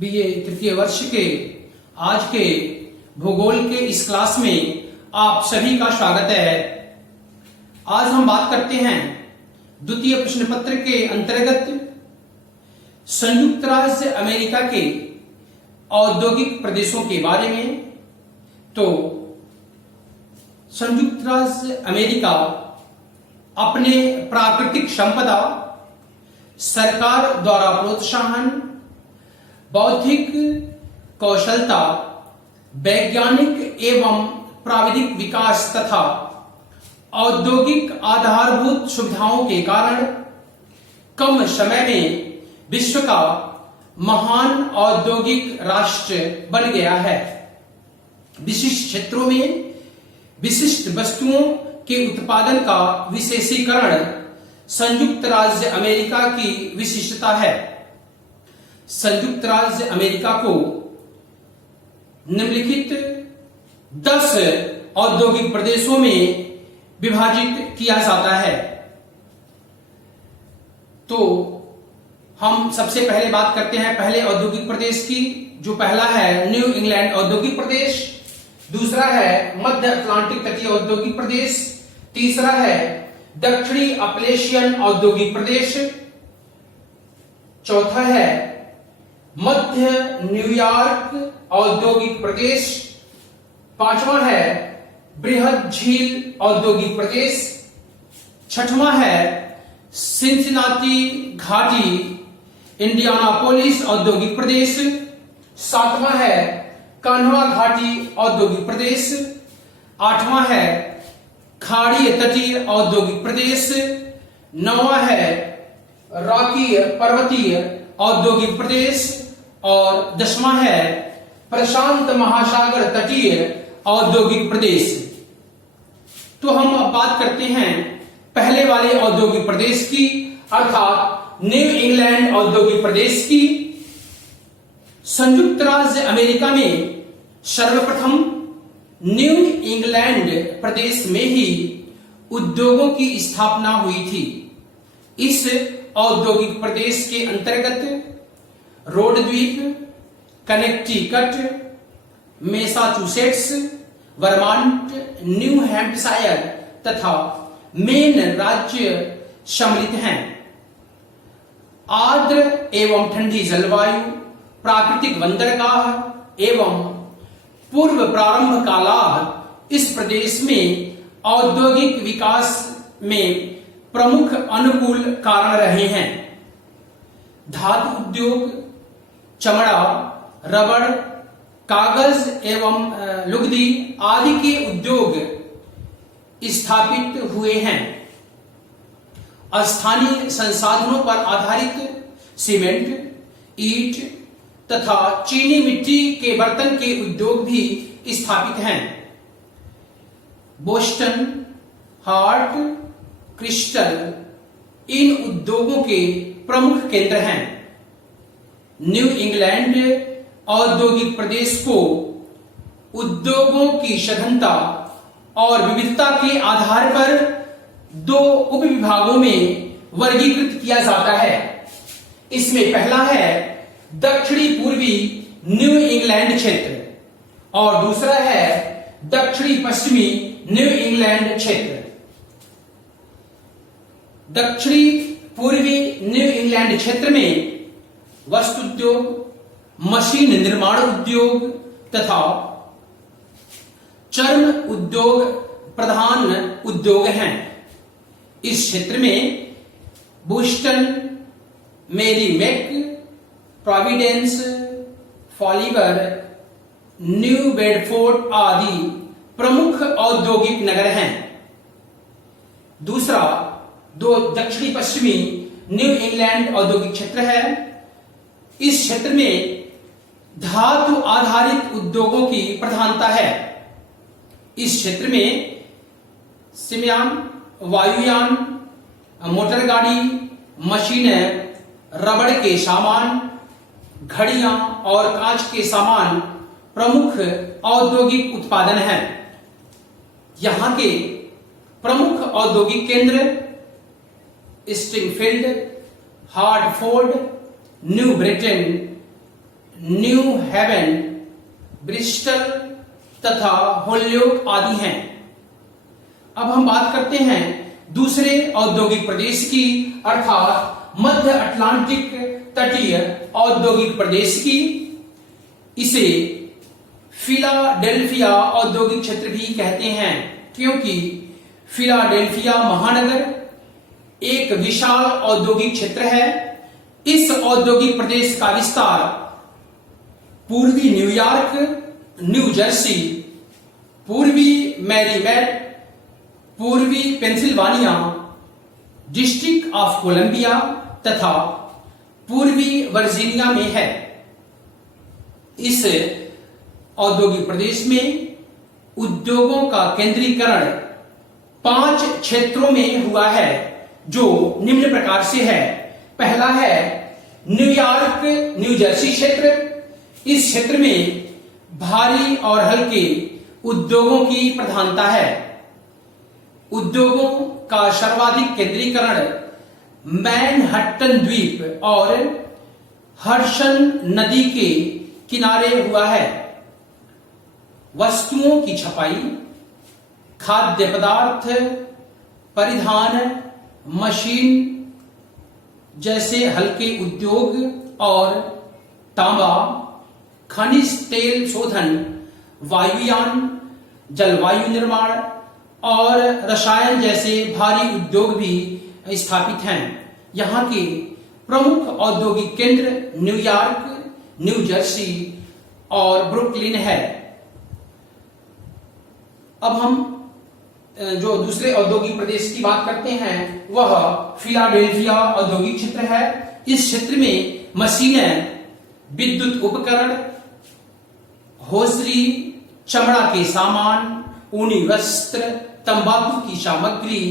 BA तृतीय वर्ष के आज के भूगोल के इस क्लास में आप सभी का स्वागत है। आज हम बात करते हैं द्वितीय प्रश्न पत्र के अंतर्गत संयुक्त राज्य अमेरिका के औद्योगिक प्रदेशों के बारे में। तो संयुक्त राज्य अमेरिका अपने प्राकृतिक संपदा, सरकार द्वारा प्रोत्साहन, बौद्धिक कौशलता, वैज्ञानिक एवं प्राविधिक विकास तथा औद्योगिक आधारभूत सुविधाओं के कारण कम समय में विश्व का महान औद्योगिक राष्ट्र बन गया है। विशिष्ट क्षेत्रों में विशिष्ट वस्तुओं के उत्पादन का विशेषीकरण संयुक्त राज्य अमेरिका की विशिष्टता है। संयुक्त राज्य अमेरिका को निम्नलिखित 10 औद्योगिक प्रदेशों में विभाजित किया जाता है। तो हम सबसे पहले बात करते हैं पहले औद्योगिक प्रदेश की, जो पहला है न्यू इंग्लैंड औद्योगिक प्रदेश, दूसरा है मध्य अटलांटिक तटीय औद्योगिक प्रदेश, तीसरा है दक्षिणी अपलेशियन औद्योगिक प्रदेश, चौथा है मध्य न्यूयॉर्क औद्योगिक प्रदेश, पांचवा है बृहद झील औद्योगिक प्रदेश, छठवां है सिंसिनाटी घाटी इंडियानापोलिस औद्योगिक प्रदेश, सातवां है कान्हा घाटी औद्योगिक प्रदेश, आठवां है खाड़ी तटीय औद्योगिक प्रदेश, नौवां है रॉकी पर्वतीय औद्योगिक प्रदेश और 10वां है प्रशांत महासागर तटीय औद्योगिक प्रदेश। तो हम अब बात करते हैं पहले वाले औद्योगिक प्रदेश की, अर्थात न्यू इंग्लैंड औद्योगिक प्रदेश की। संयुक्त राज्य अमेरिका में सर्वप्रथम न्यू इंग्लैंड प्रदेश में ही उद्योगों की स्थापना हुई थी। इस औद्योगिक प्रदेश के अंतर्गत रोड द्वीप, कनेक्टिकट, मैसाचुसेट्स, वर्मांट, न्यू हैम्पशायर तथा मेन राज्य सम्मिलित हैं। आर्द्र एवं ठंडी जलवायु, प्राकृतिक बंदरगाह एवं पूर्व प्रारंभ का लाभ इस प्रदेश में औद्योगिक विकास में प्रमुख अनुकूल कारण रहे हैं। धातु उद्योग, चमड़ा, रबड़, कागज एवं लुगदी आदि के उद्योग स्थापित हुए हैं। स्थानीय संसाधनों पर आधारित सीमेंट, ईंट तथा चीनी मिट्टी के बर्तन के उद्योग भी स्थापित हैं। बोस्टन, हार्ट, क्रिस्टल इन उद्योगों के प्रमुख केंद्र हैं। न्यू इंग्लैंड औद्योगिक प्रदेश को उद्योगों की सघनता और विविधता के आधार पर 2 उपविभागों में वर्गीकृत किया जाता है। इसमें पहला है दक्षिणी पूर्वी न्यू इंग्लैंड क्षेत्र और दूसरा है दक्षिणी पश्चिमी न्यू इंग्लैंड क्षेत्र। दक्षिणी पूर्वी न्यू इंग्लैंड क्षेत्र में वस्त्र उद्योग, मशीन निर्माण उद्योग तथा चर्म उद्योग प्रधान उद्योग हैं। इस क्षेत्र में बोस्टन, मेरीमेक, प्रोविडेंस, फॉलीवर, न्यू बेडफोर्ड आदि प्रमुख औद्योगिक नगर हैं। दूसरा दक्षिणी पश्चिमी न्यू इंग्लैंड औद्योगिक क्षेत्र है। इस क्षेत्र में धातु आधारित उद्योगों की प्रधानता है। इस क्षेत्र में सिमयान, वायुयान, मोटर गाड़ी, मशीनें, रबड़ के सामान, घड़ियां और कांच के सामान प्रमुख औद्योगिक उत्पादन हैं। यहां के प्रमुख औद्योगिक केंद्र Springfield, Hartford, New Britain, New Haven, Bristol तथा होल्योक आदि हैं। अब हम बात करते हैं दूसरे औद्योगिक प्रदेश की, अर्थात मध्य अटलांटिक तटीय औद्योगिक प्रदेश की। इसे फिलाडेल्फिया औद्योगिक क्षेत्र भी कहते हैं, क्योंकि फिलाडेल्फिया महानगर एक विशाल औद्योगिक क्षेत्र है। इस औद्योगिक प्रदेश का विस्तार पूर्वी न्यूयॉर्क, न्यू जर्सी, पूर्वी मैरीलैंड, पूर्वी पेंसिल्वानिया, डिस्ट्रिक्ट ऑफ कोलंबिया तथा पूर्वी वर्जीनिया में है। इस औद्योगिक प्रदेश में उद्योगों का केंद्रीकरण 5 क्षेत्रों में हुआ है, जो निम्न प्रकार से है। पहला है न्यूयॉर्क न्यू जर्सी क्षेत्र। इस क्षेत्र में भारी और हल्के उद्योगों की प्रधानता है। उद्योगों का सर्वाधिक केंद्रीकरण मैनहट्टन द्वीप और हडसन नदी के किनारे हुआ है। वस्तुओं की छपाई, खाद्य पदार्थ, परिधान, मशीन जैसे हल्के उद्योग और तांबा, खनिज तेल शोधन, वायुयान, जलवायु निर्माण और रसायन जैसे भारी उद्योग भी स्थापित हैं। यहाँ के प्रमुख औद्योगिक केंद्र न्यूयॉर्क, न्यू जर्सी और ब्रुकलिन है। अब हम जो दूसरे औद्योगिक प्रदेश की बात करते हैं वह फिलाडेल्फिया औद्योगिक क्षेत्र है। इस क्षेत्र में मशीनें, विद्युत उपकरण, होजरी, चमड़ा के सामान, ऊनी वस्त्र, तंबाकू की सामग्री,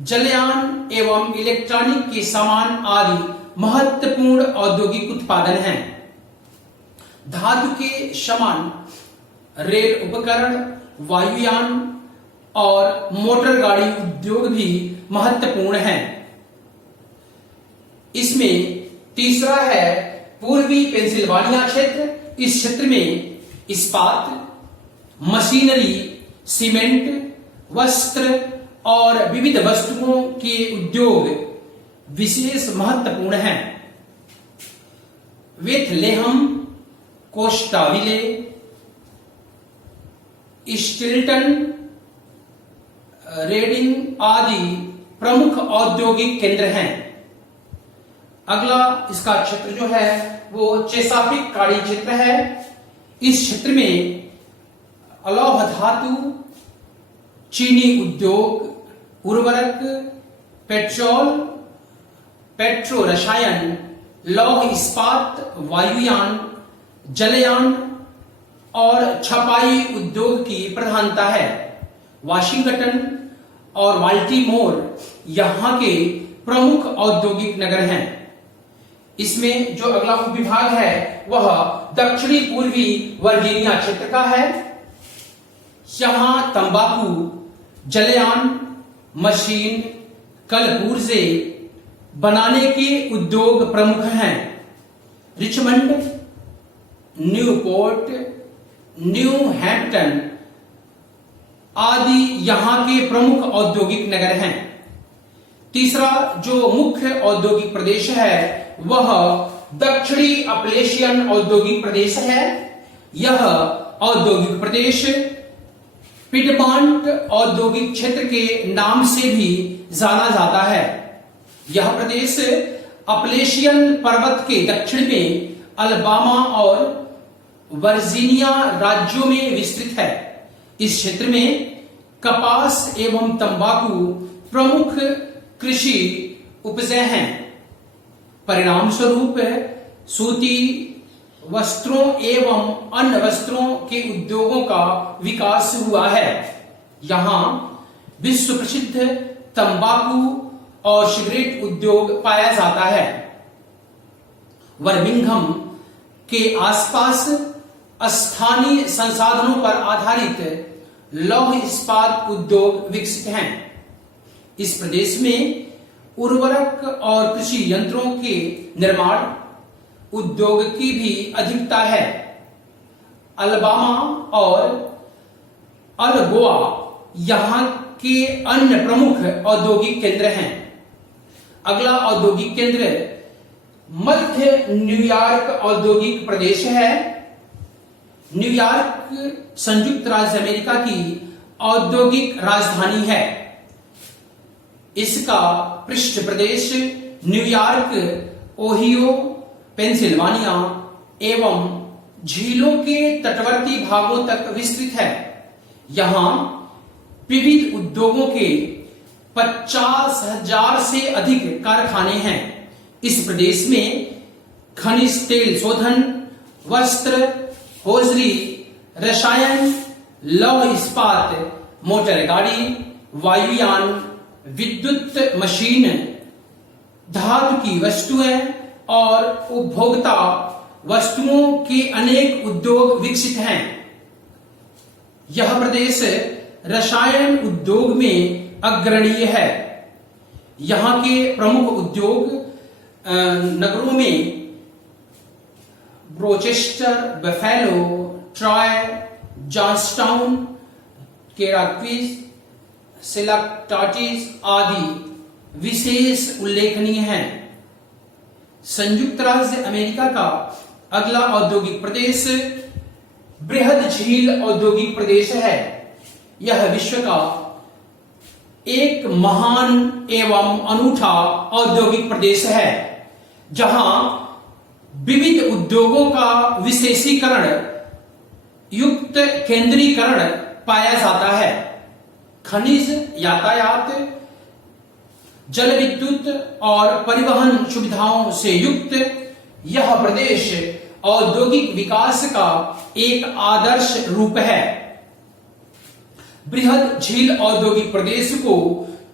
जलयान एवं इलेक्ट्रॉनिक के सामान आदि महत्वपूर्ण औद्योगिक उत्पादन हैं। धातु के सामान, रेल उपकरण, वायुयान और मोटर गाड़ी उद्योग भी महत्वपूर्ण हैं। इसमें तीसरा है पूर्वी पेंसिल्वानिया क्षेत्र। इस क्षेत्र में इस्पात, मशीनरी, सीमेंट, वस्त्र और विविध वस्तुओं के उद्योग विशेष महत्वपूर्ण हैं। वेथलेहम, कोस्टाविले, स्टिल्टन, रेडिंग आदि प्रमुख औद्योगिक केंद्र हैं। अगला इसका क्षेत्र जो है वो चेसापिक खाड़ी क्षेत्र है। इस क्षेत्र में अलौह धातु, चीनी उद्योग, उर्वरक, पेट्रोल, पेट्रो रसायन, लौह इस्पात, वायुयान, जलयान और छपाई उद्योग की प्रधानता है। वाशिंगटन और बाल्टीमोर यहाँ के प्रमुख औद्योगिक नगर हैं। इसमें जो अगला उपविभाग है वह दक्षिणी पूर्वी वर्जीनिया क्षेत्र का है। यहाँ तंबाकू, जलयान, मशीन, कल पुर्जे बनाने के उद्योग प्रमुख हैं। रिचमंड, न्यूपोर्ट, न्यू हैम्पटन आदि यहाँ के प्रमुख औद्योगिक नगर हैं। तीसरा जो मुख्य औद्योगिक प्रदेश है वह दक्षिणी अपलेशियन औद्योगिक प्रदेश है। यह औद्योगिक प्रदेश पिडमांट औद्योगिक क्षेत्र के नाम से भी जाना जाता है। यह प्रदेश अपलेशियन पर्वत के दक्षिण में अलबामा और वर्जीनिया राज्यों में विस्तृत है। इस क्षेत्र में कपास एवं तंबाकू प्रमुख कृषि उपजें हैं। परिणाम स्वरूप सूती वस्त्रों एवं अन्य वस्त्रों के उद्योगों का विकास हुआ है। यहाँ विश्व प्रसिद्ध तंबाकू और सिगरेट उद्योग पाया जाता है। बर्मिंघम के आसपास स्थानीय संसाधनों पर आधारित लौह इस्पात उद्योग विकसित हैं। इस प्रदेश में उर्वरक और कृषि यंत्रों के निर्माण, उद्योग की भी अधिकता है। अलबामा और अलगोआ यहां के अन्य प्रमुख औद्योगिक केंद्र हैं। अगला औद्योगिक केंद्र मध्य न्यूयॉर्क औद्योगिक प्रदेश है। न्यूयॉर्क संयुक्त राज्य अमेरिका की औद्योगिक राजधानी है। इसका पृष्ठ प्रदेश न्यूयॉर्क, ओहियो, पेंसिल्वानिया एवं झीलों के तटवर्ती भागों तक विस्तृत है। यहां विविध उद्योगों के 50,000 से अधिक कारखाने हैं। इस प्रदेश में खनिज तेल शोधन, वस्त्र, होजरी, रसायन, लौह इस्पात, मोटर गाड़ी, वायुयान, विद्युत मशीन, धातु की वस्तुएं और उपभोक्ता वस्तुओं के अनेक उद्योग विकसित हैं। यह प्रदेश रसायन उद्योग में अग्रणीय है। यहां के प्रमुख उद्योग नगरों में रोचेस्टर, बफेलो, ट्रॉय, जॉर्जटाउन, केराक्विस, सिलक्टाटिस आदि विशेष उल्लेखनीय हैं। संयुक्त राज्य अमेरिका का अगला औद्योगिक प्रदेश बृहद झील औद्योगिक प्रदेश है। यह विश्व का एक महान एवं अनूठा औद्योगिक प्रदेश है, जहां विविध उद्योगों का विशेषीकरण युक्त केंद्रीकरण पाया जाता है। खनिज, यातायात, जल विद्युत और परिवहन सुविधाओं से युक्त यह प्रदेश औद्योगिक विकास का एक आदर्श रूप है। बृहद झील औद्योगिक प्रदेश को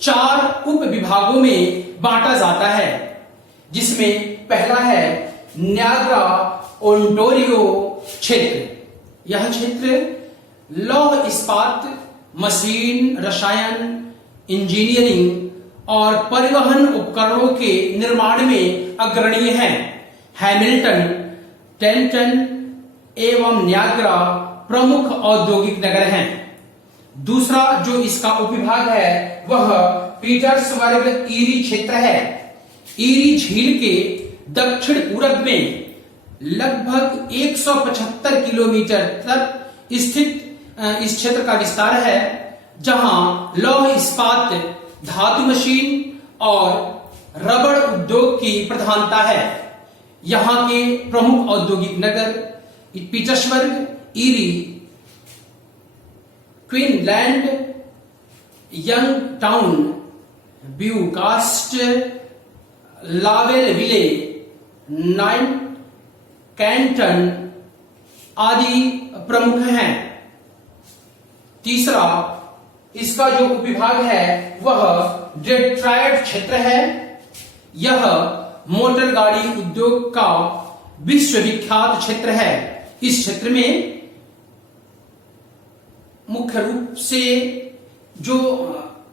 4 उप विभागों में बांटा जाता है, जिसमें पहला है न्याग्रा ओंटारियो क्षेत्र। यह क्षेत्र लौह इस्पात, मशीन, रसायन, इंजीनियरिंग और परिवहन उपकरणों के निर्माण में अग्रणीय है। हैमिल्टन, टेंटन एवं न्याग्रा प्रमुख औद्योगिक नगर हैं। दूसरा जो इसका उपविभाग है वह पीटर्सबर्ग ईरी क्षेत्र है। ईरी झील के दक्षिण पूरब में लगभग 175 किलोमीटर तक स्थित इस क्षेत्र का विस्तार है, जहां लौह इस्पात, धातु मशीन और रबड़ उद्योग की प्रधानता है। यहां के प्रमुख औद्योगिक नगर पीटर्सबर्ग, ईरी, क्वीनलैंड, यंगटाउन, ब्यूकास्ट, लावेलविले, नाइन, कैंटन आदि प्रमुख हैं। तीसरा इसका जो उपविभाग है वह डेट्रॉयट क्षेत्र है। यह मोटर गाड़ी उद्योग का विश्वविख्यात क्षेत्र है। इस क्षेत्र में मुख्य रूप से जो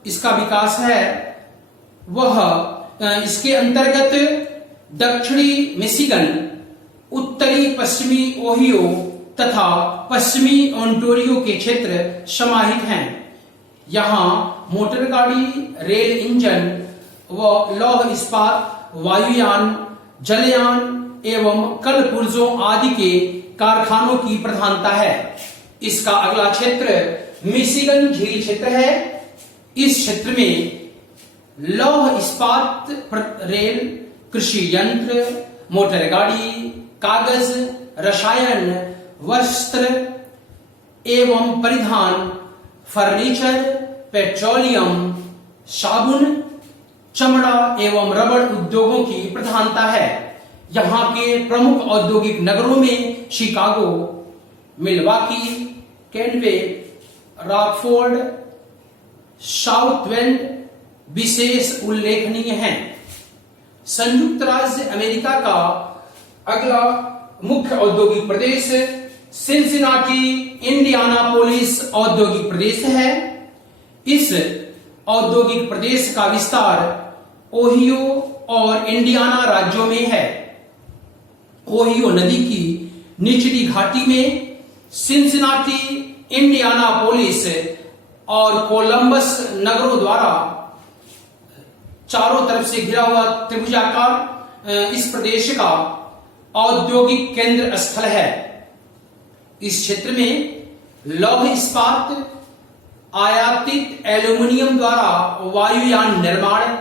इसका विकास है वह इसके अंतर्गत दक्षिणी मिशिगन, उत्तरी पश्चिमी ओहियो तथा पश्चिमी ओंटारियो के क्षेत्र समाहित हैं। यहां मोटर गाड़ी, रेल इंजन व लौह इस्पात, वायुयान, जलयान एवं कल पुर्जों आदि के कारखानों की प्रधानता है। इसका अगला क्षेत्र मिशिगन झील क्षेत्र है। इस क्षेत्र में लौह इस्पात, रेल, कृषि यंत्र, मोटर गाड़ी, कागज, रसायन, वस्त्र एवं परिधान, फर्नीचर, पेट्रोलियम, साबुन, चमड़ा एवं रबड़ उद्योगों की प्रधानता है। यहां के प्रमुख औद्योगिक नगरों में शिकागो, मिलवाकी, केंटवे, रॉकफोर्ड, साउथ बेंड विशेष उल्लेखनीय हैं। संयुक्त राज्य अमेरिका का अगला मुख्य औद्योगिक प्रदेश सिनसिनाटी, इंडियानापोलिस औद्योगिक प्रदेश है। इस औद्योगिक प्रदेश का विस्तार ओहियो और इंडियाना राज्यों में है। ओहियो नदी की निचली घाटी में सिंसिनाटी, इंडियानापोलिस और कोलंबस नगरों द्वारा चारों तरफ से घिरा हुआ त्रिभुजाकार इस प्रदेश का औद्योगिक केंद्र स्थल है। इस क्षेत्र में लौह इस्पात, आयातित एल्यूमिनियम द्वारा वायुयान निर्माण,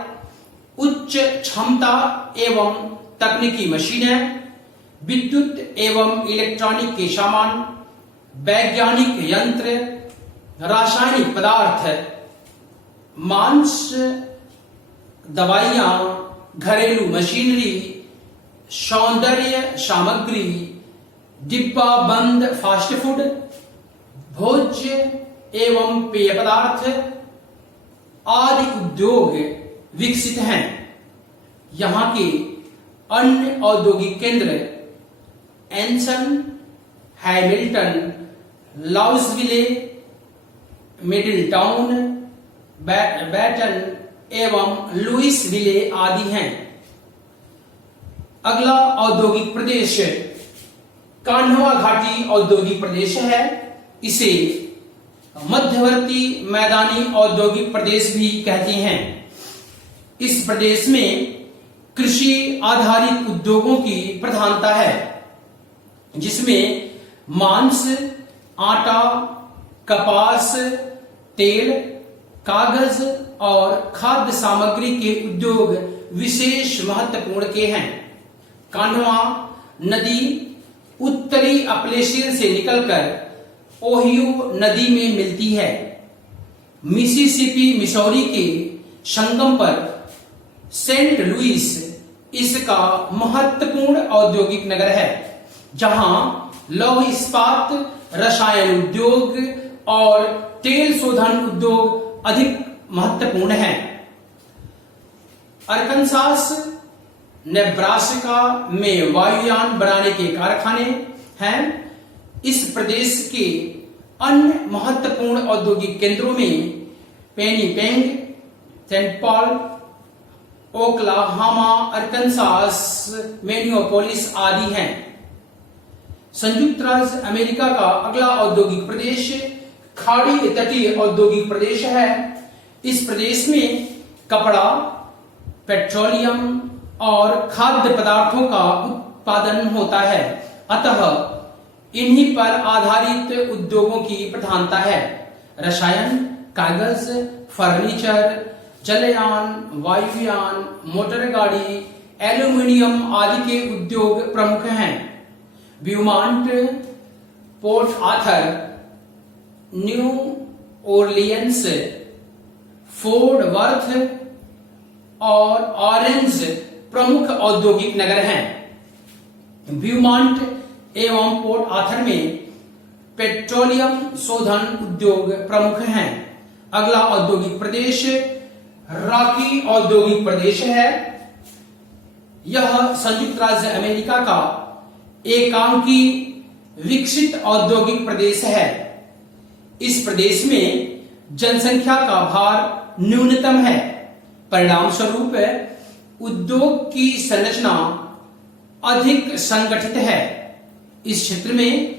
उच्च क्षमता एवं तकनीकी मशीनें, विद्युत एवं इलेक्ट्रॉनिक के सामान, वैज्ञानिक यंत्र, रासायनिक पदार्थ, मांस, दवाइयां, घरेलू मशीनरी, सौंदर्य सामग्री, डिब्बा बंद फास्ट फूड, भोज्य एवं पेय पदार्थ आदि उद्योग विकसित हैं। यहां के अन्य औद्योगिक केंद्र एंसन, हैमिल्टन, लाउसविले, मिडिल टाउन, बैटन एवं लुइसविले आदि हैं। अगला औद्योगिक प्रदेश कान्हा घाटी औद्योगिक प्रदेश है। इसे मध्यवर्ती मैदानी औद्योगिक प्रदेश भी कहते हैं। इस प्रदेश में कृषि आधारित उद्योगों की प्रधानता है, जिसमें मांस, आटा, कपास, तेल, कागज और खाद्य सामग्री के उद्योग विशेष महत्वपूर्ण के हैं। कान्हा नदी उत्तरी अपलेशियन से निकलकर ओहियो नदी में मिलती है। मिसिसिपी मिसौरी के संगम पर सेंट लुइस इसका महत्वपूर्ण औद्योगिक नगर है, जहां लौह इस्पात, रसायन उद्योग और तेल शोधन उद्योग अधिक महत्वपूर्ण है। अरकानसास, नेब्रास्का में वायुयान बनाने के कारखाने हैं। इस प्रदेश के अन्य महत्वपूर्ण औद्योगिक केंद्रों में Winnipeg, Saint Paul, Oklahoma, Arkansas, Minneapolis आदि हैं। संयुक्त राज्य अमेरिका का अगला औद्योगिक प्रदेश खाड़ी तटीय औद्योगिक प्रदेश है। इस प्रदेश में कपड़ा, पेट्रोलियम और खाद्य पदार्थों का उत्पादन होता है, अतः इन्हीं पर आधारित उद्योगों की प्रधानता है। रसायन, कागज, फर्नीचर, जलयान, वायुयान, मोटर गाड़ी, एल्यूमिनियम आदि के उद्योग प्रमुख हैं। Beaumont, Port Arthur, New Orleans, Fort Worth और ऑरेंज प्रमुख औद्योगिक नगर हैं। ब्यूमांट एवं पोर्ट आर्थर में पेट्रोलियम शोधन उद्योग प्रमुख हैं। अगला औद्योगिक प्रदेश रॉकी औद्योगिक प्रदेश है। यह संयुक्त राज्य अमेरिका का एकांकी विकसित औद्योगिक प्रदेश है। इस प्रदेश में जनसंख्या का भार न्यूनतम है। परिणाम स्वरूप उद्योग की संरचना अधिक संगठित है। इस क्षेत्र में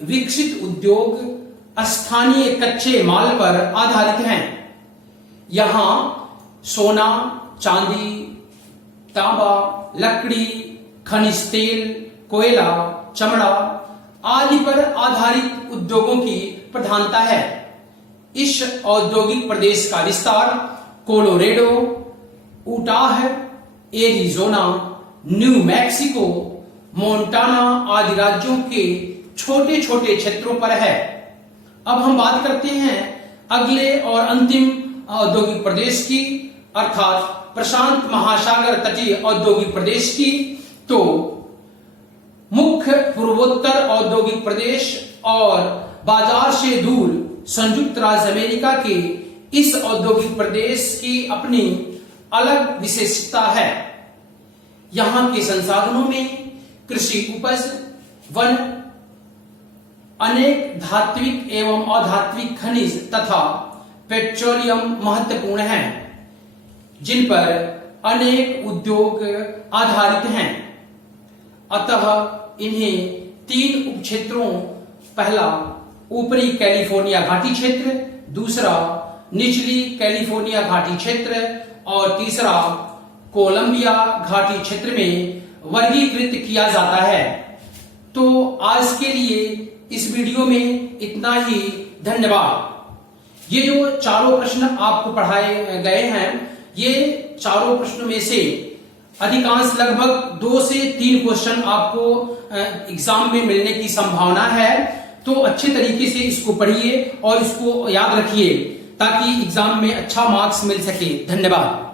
विकसित उद्योग स्थानीय कच्चे माल पर आधारित हैं। यहां सोना, चांदी, तांबा, लकड़ी, खनिज तेल, कोयला, चमड़ा आदि पर आधारित उद्योगों की प्रधानता है। इस औद्योगिक प्रदेश का विस्तार Colorado, Utah, Arizona, new Mexico, Montana आदि राज्यों के छोटे छोटे क्षेत्रों पर है। अब हम बात करते हैं अगले और अंतिम औद्योगिक प्रदेश की, अर्थात प्रशांत महासागर तटीय औद्योगिक प्रदेश की। तो मुख्य पूर्वोत्तर औद्योगिक प्रदेश और बाजार से दूर संयुक्त राज्य अमेरिका के इस औद्योगिक प्रदेश की अपनी अलग विशेषता है। यहां के संसाधनों में कृषि उपज, वन, अनेक धात्विक एवं अधात्विक खनिज तथा पेट्रोलियम महत्वपूर्ण हैं, जिन पर अनेक उद्योग आधारित हैं। अतः इन्हें 3 उपक्षेत्रों, पहला ऊपरी कैलिफोर्निया घाटी क्षेत्र, दूसरा निचली कैलिफोर्निया घाटी क्षेत्र और तीसरा कोलंबिया घाटी क्षेत्र में वर्गीकृत किया जाता है। तो आज के लिए इस वीडियो में इतना ही। धन्यवाद। ये जो चारों प्रश्न आपको पढ़ाए गए हैं, ये चारों प्रश्नों में से अधिकांश लगभग 2 से 3 क्वेश्चन आपको एग्जाम में मिलने की संभावना है। तो अच्छे तरीके से इसको पढ़िए और इसको याद रखिए ताकि एग्जाम में अच्छा मार्क्स मिल सके। धन्यवाद।